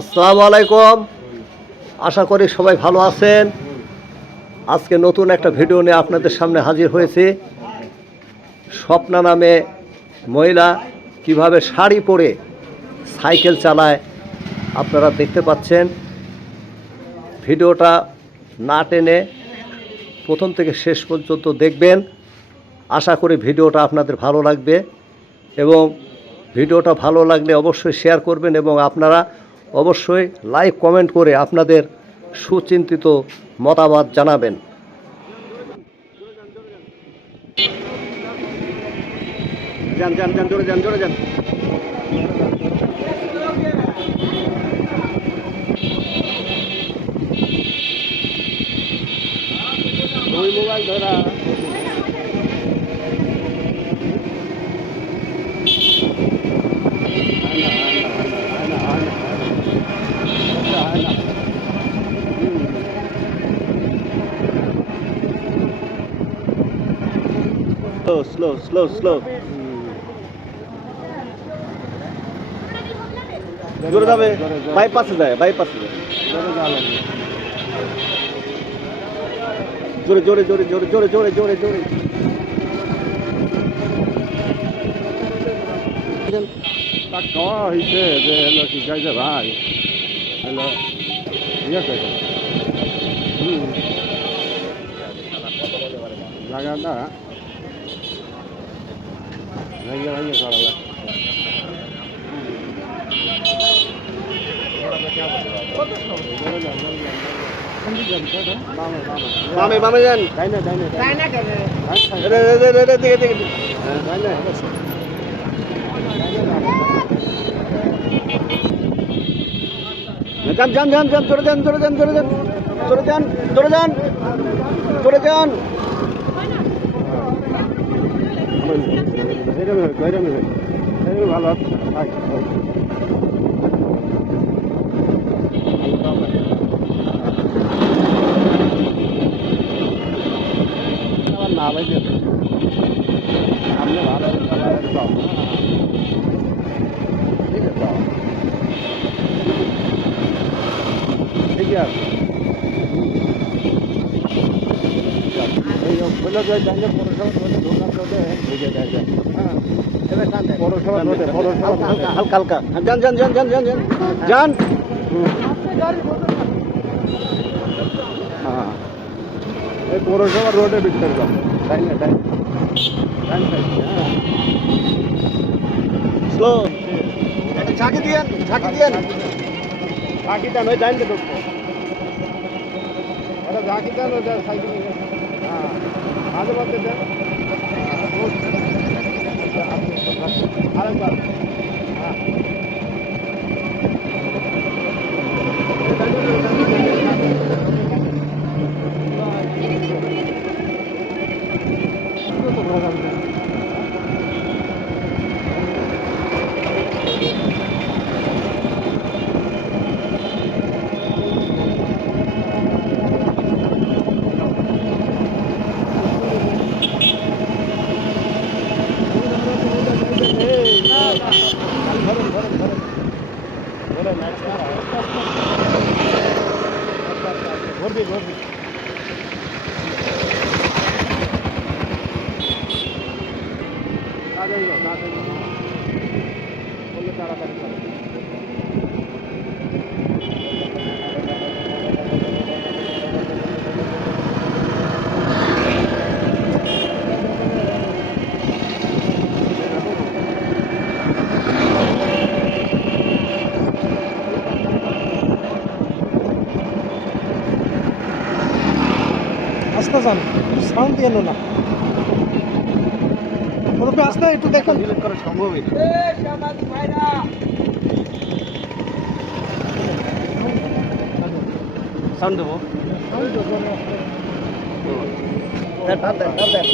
আসসালামু আলাইকুম। আশা করি সবাই ভালো আছেন। আজকে নতুন একটা ভিডিও নিয়ে আপনাদের সামনে হাজির হয়েছি। স্বপ্না নামে মহিলা কীভাবে শাড়ি পরে সাইকেল চালায় আপনারা দেখতে পাচ্ছেন। ভিডিওটা না টেনে প্রথম থেকে শেষ পর্যন্ত দেখবেন। আশা করি ভিডিওটা আপনাদের ভালো লাগবে এবং ভিডিওটা ভালো লাগলে অবশ্যই শেয়ার করবেন এবং আপনারা অবশ্যই লাইক, কমেন্ট করে আপনাদের সুচিন্তিত মতামত জানাবেন। যান যান যান, জোরে যান জোরে যান। মোবাইল ধরা। Slow, slow, slow, slow. জোরে যাবে বাইপাসে যায় বাইপাসে যায়। জোরে জোরে জোরে জোরে জোরে জোরে জোরে জোরে। তাক কওয়া হয়েছে যে হলো কি গাইছে ভাই? হলো ইয়ে করে হুম জায়গাটা ভেঙে ভেঙে করা লাগে বামে বামে যান। দিকে দিকে। যান যান যান যান, চলে যান চলে যান চলে যান চলে যান চলে যান চলে যান। এরকম হবে এরকম হবে এরকম ভালো আছে বলে যে জানলে পৌরসভা ধরে দোকান ধরে বুঝে যায় যায়। হ্যাঁ পৌরসভা ধরে পৌরসভা হালকা হালকা হালকা যান যান যান যান যান যান। যান। হ্যাঁ। এই পৌরসভা রোডে বিস্তার যাও তাই না তাই হ্যাঁ। স্লো ঝাঁকি দিয়েন ঝাঁকি দিয়েন। ঝাঁকি দেন ওই ডাইনকে ঢুকবো ঝাঁকি দেন ওটা সাইকেল হ্যাঁ। আরেকবার। और भी और भी आ जाइए आ जाइए बोलो सारा करें আসতে যান সাউন্ড দিয়ে না। মুরব্বী আসতে একটু দেখুন। করা সম্ভবই। সাউন্ড দেবো হাত দেন।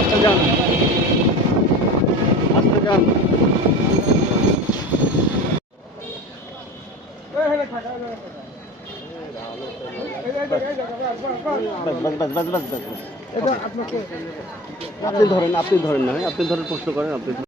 আচ্ছা যান আস্তে যান আপনি ধরেন আপনি ধরেন না আপনি ধরেন প্রশ্ন করেন আপনি।